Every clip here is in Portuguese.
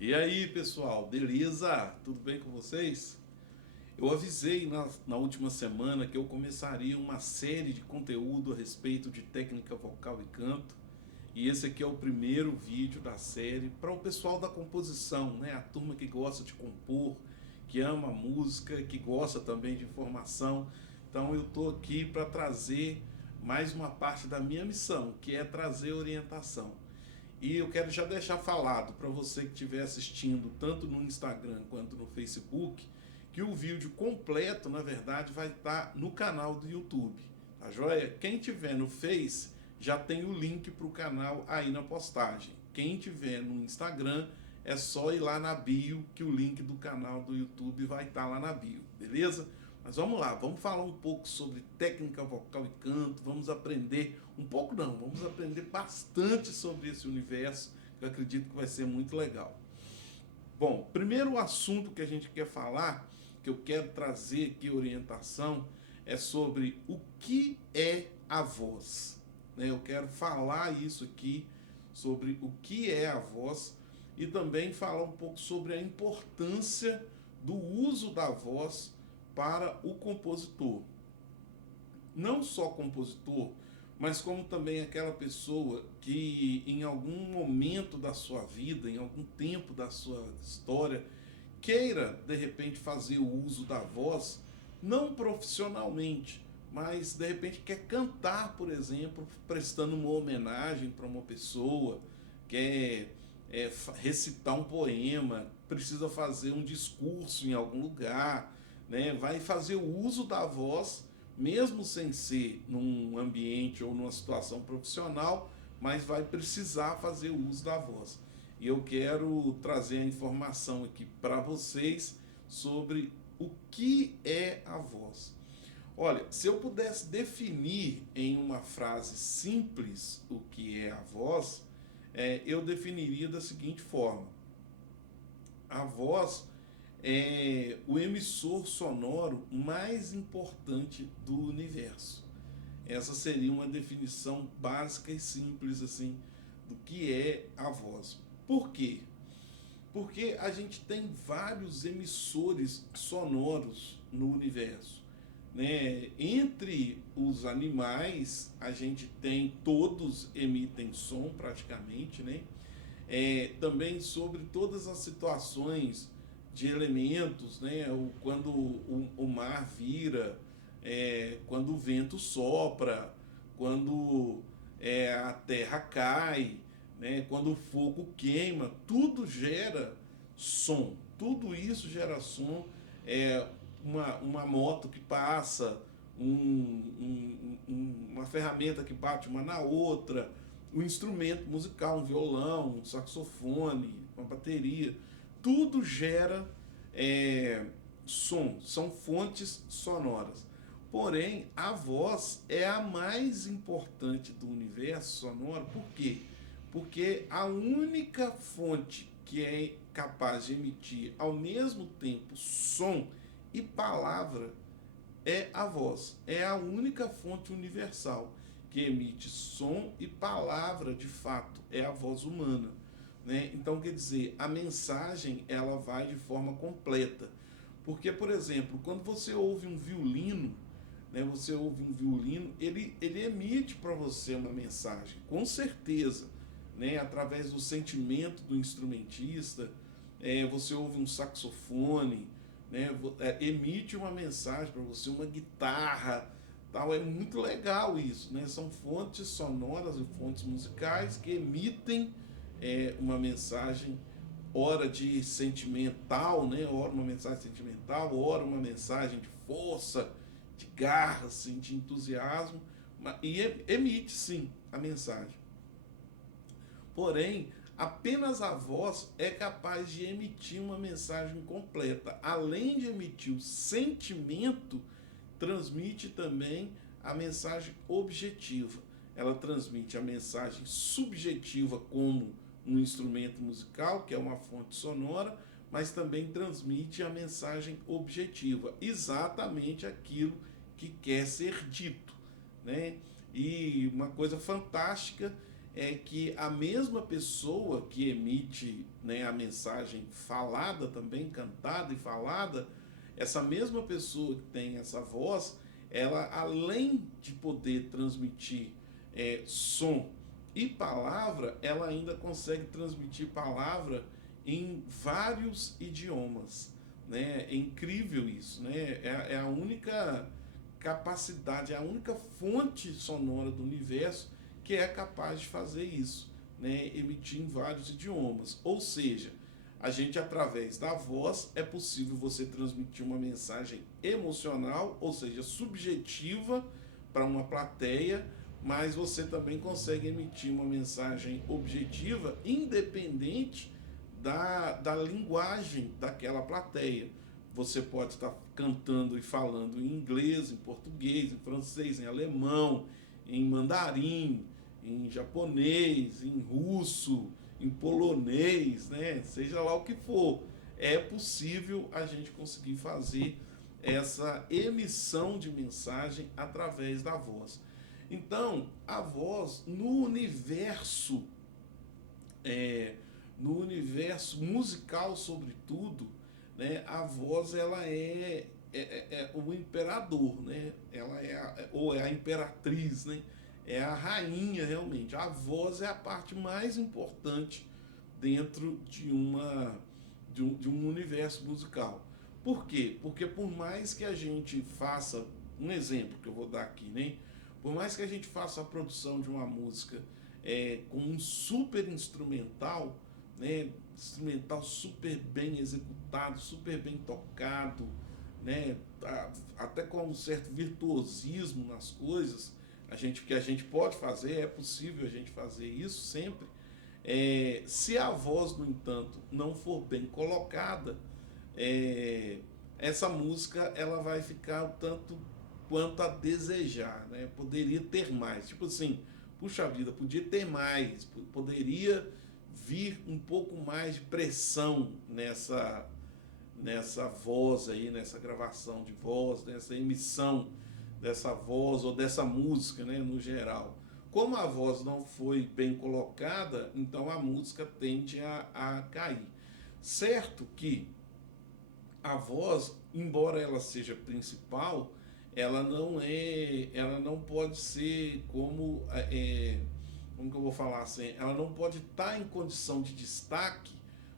E aí, pessoal, beleza? Tudo bem com vocês? Eu avisei na última semana que eu começaria uma série de conteúdo a respeito de técnica vocal e canto. E esse aqui é o primeiro vídeo da série para o pessoal da composição, né? A turma que gosta de compor, que ama música, que gosta também de informação. Então eu estou aqui para trazer mais uma parte da minha missão, que é trazer orientação. E eu quero já deixar falado para você que estiver assistindo tanto no Instagram quanto no Facebook, que o vídeo completo, na verdade, vai estar no canal do YouTube, tá joia? Quem tiver no Face já tem o link para o canal aí na postagem. Quem tiver no Instagram é só ir lá na bio, que o link do canal do YouTube vai estar lá na bio, beleza? Mas vamos lá, vamos falar um pouco sobre técnica vocal e canto, vamos aprender, um pouco não, vamos aprender bastante sobre esse universo, que eu acredito que vai ser muito legal. Bom, primeiro assunto que a gente quer falar, que eu quero trazer aqui orientação, é sobre o que é a voz. Né? Eu quero falar isso aqui, sobre o que é a voz, e também falar um pouco sobre a importância do uso da voz para o compositor. Não só compositor, mas como também aquela pessoa que em algum momento da sua vida, em algum tempo da sua história, queira de repente fazer o uso da voz, não profissionalmente, mas de repente quer cantar, por exemplo, prestando uma homenagem para uma pessoa, quer recitar um poema, precisa fazer um discurso em algum lugar, né? Vai fazer o uso da voz, mesmo sem ser num ambiente ou numa situação profissional, mas vai precisar fazer o uso da voz. E eu quero trazer a informação aqui para vocês sobre o que é a voz. Olha, se eu pudesse definir em uma frase simples o que é a voz, eu definiria da seguinte forma: a voz é o emissor sonoro mais importante do universo. Essa seria uma definição básica e simples assim do que é a voz. Por quê? Porque a gente tem vários emissores sonoros no universo. Né? Entre os animais, a gente tem, todos emitem som praticamente, né? Também sobre todas as situações de elementos, né? Quando o mar vira, quando o vento sopra, quando a terra cai, né? Quando o fogo queima, tudo gera som. Tudo isso gera som. É, uma moto que passa, uma ferramenta que bate uma na outra, um instrumento musical, um violão, um saxofone, uma bateria, tudo gera som, são fontes sonoras. Porém, a voz é a mais importante do universo sonoro, por quê? Porque a única fonte que é capaz de emitir ao mesmo tempo som e palavra é a voz. É a única fonte universal que emite som e palavra de fato, é a voz humana. Né? Então, quer dizer, a mensagem ela vai de forma completa. Porque, por exemplo, quando você ouve um violino, né, você ouve um violino, ele emite para você uma mensagem, com certeza, né, através do sentimento do instrumentista. Você ouve um saxofone, né, emite uma mensagem para você, uma guitarra, tal. É muito legal isso, né? São fontes sonoras e fontes musicais que emitem uma mensagem, ora de sentimental, né? Ora uma mensagem sentimental, ora uma mensagem de força, de garra, assim, de entusiasmo, e emite sim a mensagem. Porém, apenas a voz é capaz de emitir uma mensagem completa. Além de emitir o sentimento, transmite também a mensagem objetiva. Ela transmite a mensagem subjetiva como um instrumento musical, que é uma fonte sonora, mas também transmite a mensagem objetiva, exatamente aquilo que quer ser dito. Né? E uma coisa fantástica é que a mesma pessoa que emite, né, a mensagem falada também, cantada e falada, essa mesma pessoa que tem essa voz, ela além de poder transmitir som e palavra, ela ainda consegue transmitir palavra em vários idiomas, né? É incrível isso, né? É a única capacidade, é a única fonte sonora do universo que é capaz de fazer isso, né? Emitir em vários idiomas. Ou seja, a gente, através da voz, é possível você transmitir uma mensagem emocional, ou seja, subjetiva para uma plateia, mas você também consegue emitir uma mensagem objetiva, independente da linguagem daquela plateia. Você pode estar cantando e falando em inglês, em português, em francês, em alemão, em mandarim, em japonês, em russo, em polonês, né? Seja lá o que for. É possível a gente conseguir fazer essa emissão de mensagem através da voz. Então, a voz é, no universo musical, sobretudo, né, a voz ela é o imperador, né? Ela ou é a imperatriz, né? É a rainha realmente. A voz é a parte mais importante dentro de um universo musical. Por quê? Porque por mais que a gente faça um exemplo que eu vou dar aqui, né? Por mais que a gente faça a produção de uma música com um super instrumental, né? Instrumental super bem executado, super bem tocado, né? Até com um certo virtuosismo nas coisas, que a gente pode fazer, é possível a gente fazer isso sempre. Se a voz, no entanto, não for bem colocada, essa música ela vai ficar o tanto quanto a desejar, né? Poderia ter mais, tipo assim, puxa vida, podia ter mais, poderia vir um pouco mais de pressão nessa voz aí, nessa gravação de voz, nessa emissão dessa voz ou dessa música, né, no geral. Como a voz não foi bem colocada, então a música tende a cair. Certo que a voz, embora ela seja principal, ela não pode ser como que eu vou falar assim, ela não pode estar em condição de destaque,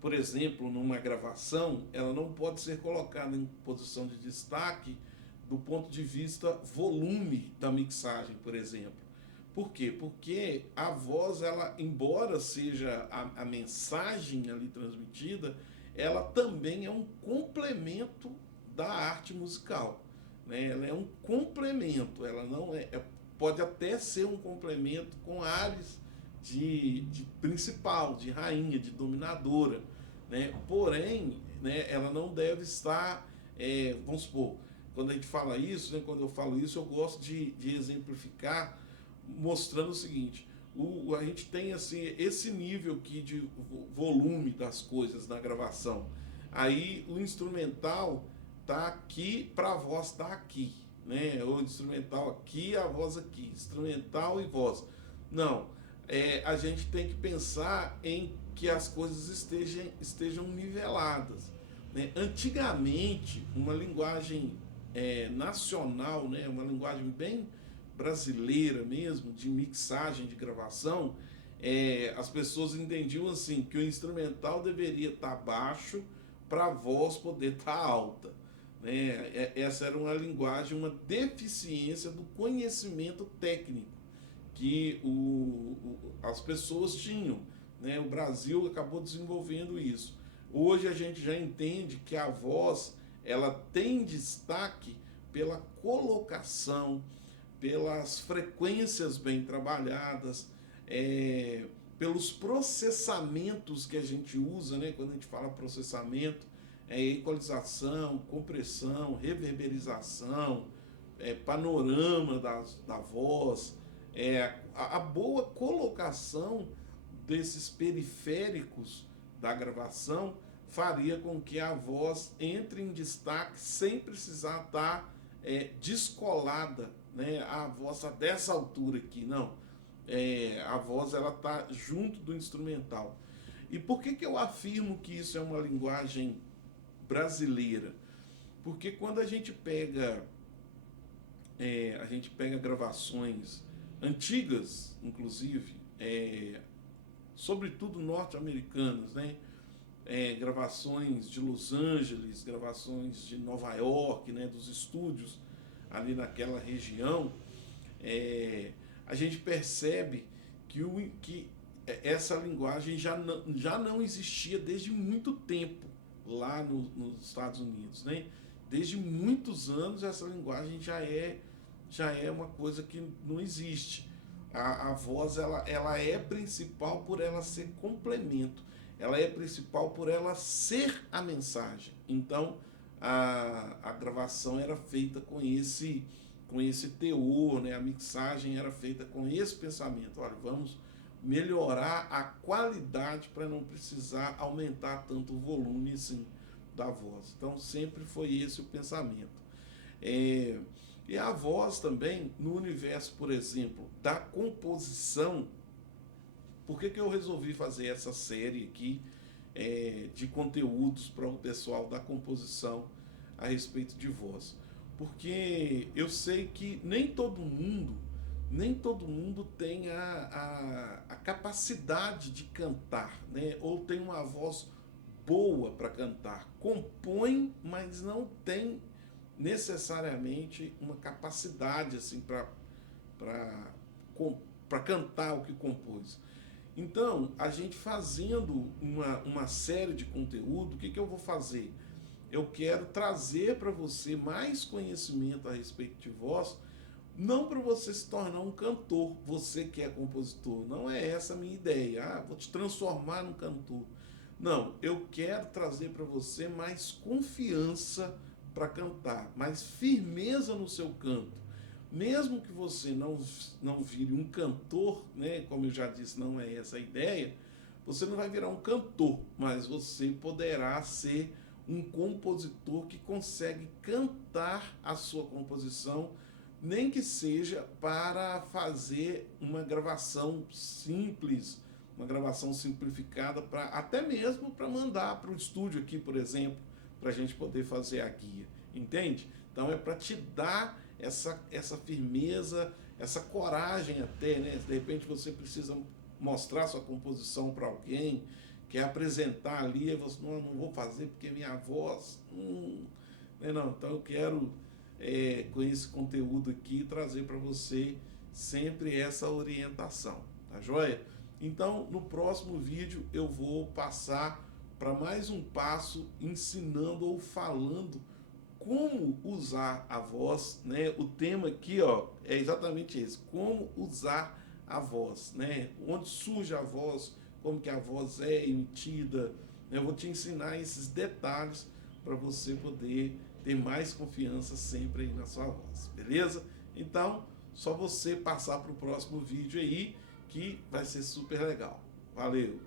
por exemplo, numa gravação, ela não pode ser colocada em posição de destaque do ponto de vista volume da mixagem, por exemplo. Por quê? Porque a voz, ela, embora seja a mensagem ali transmitida, ela também é um complemento da arte musical, né? Ela é um complemento, ela não pode até ser um complemento com ares de principal, de rainha, de dominadora, né? Porém, né, ela não deve estar, vamos supor, quando a gente fala isso, né, quando eu falo isso, eu gosto de exemplificar mostrando o seguinte: a gente tem assim esse nível aqui de volume das coisas na gravação. Aí o instrumental tá aqui para a voz tá aqui, né? O instrumental aqui, a voz aqui, instrumental e voz. Não, a gente tem que pensar em que as coisas estejam niveladas, né? Antigamente, uma linguagem nacional, né? Uma linguagem bem brasileira mesmo, de mixagem, de gravação, as pessoas entendiam assim que o instrumental deveria estar baixo para a voz poder estar alta, né? Essa era uma linguagem, uma deficiência do conhecimento técnico que as pessoas tinham, né? O Brasil acabou desenvolvendo isso. Hoje a gente já entende que a voz ela tem destaque pela colocação, pelas frequências bem trabalhadas, pelos processamentos que a gente usa, né? Quando a gente fala processamento, equalização, compressão, reverberização, panorama da voz, a boa colocação desses periféricos da gravação faria com que a voz entre em destaque sem precisar estar descolada, né? A voz dessa altura aqui, não. a voz ela está junto do instrumental. E por que que eu afirmo que isso é uma linguagem brasileira? Porque quando a gente pega gravações antigas, inclusive, sobretudo norte-americanas, né? Gravações de Los Angeles, gravações de Nova York, né? Dos estúdios ali naquela região, a gente percebe que essa linguagem já não existia desde muito tempo lá nos Estados Unidos, né? Desde muitos anos essa linguagem já é uma coisa que não existe. A voz ela é principal por ela ser complemento, ela é principal por ela ser a mensagem. Então a gravação era feita com esse teor, né? A mixagem era feita com esse pensamento. Olha, vamos melhorar a qualidade para não precisar aumentar tanto o volume assim, da voz. Então sempre foi esse o pensamento. E a voz também, no universo, por exemplo, da composição, por que eu resolvi fazer essa série aqui de conteúdos para o pessoal da composição a respeito de voz? Porque eu sei que nem todo mundo tem a capacidade de cantar, né? Ou tem uma voz boa para cantar. Compõe, mas não tem necessariamente uma capacidade assim para cantar o que compôs. Então, a gente fazendo uma série de conteúdo, o que eu vou fazer? Eu quero trazer para você mais conhecimento a respeito de voz, não para você se tornar um cantor, você que é compositor. Não é essa a minha ideia. Vou te transformar num cantor. Não, eu quero trazer para você mais confiança para cantar, mais firmeza no seu canto. Mesmo que você não vire um cantor, né, como eu já disse, não é essa a ideia, você não vai virar um cantor, mas você poderá ser um compositor que consegue cantar a sua composição, nem que seja para fazer uma gravação simples, uma gravação simplificada, até mesmo para mandar para o estúdio aqui, por exemplo, para a gente poder fazer a guia, entende? Então é para te dar essa firmeza, essa coragem até, né? De repente você precisa mostrar sua composição para alguém, quer apresentar ali, e você não vou fazer porque minha voz, né? Não, então eu quero com esse conteúdo aqui trazer para você sempre essa orientação, tá joia? Então no próximo vídeo eu vou passar para mais um passo ensinando ou falando como usar a voz, né? O tema aqui, ó, é exatamente esse: como usar a voz, né? Onde surge a voz, como que a voz é emitida. Eu vou te ensinar esses detalhes para você poder ter mais confiança sempre aí na sua voz, beleza? Então, só você passar para o próximo vídeo aí que vai ser super legal. Valeu!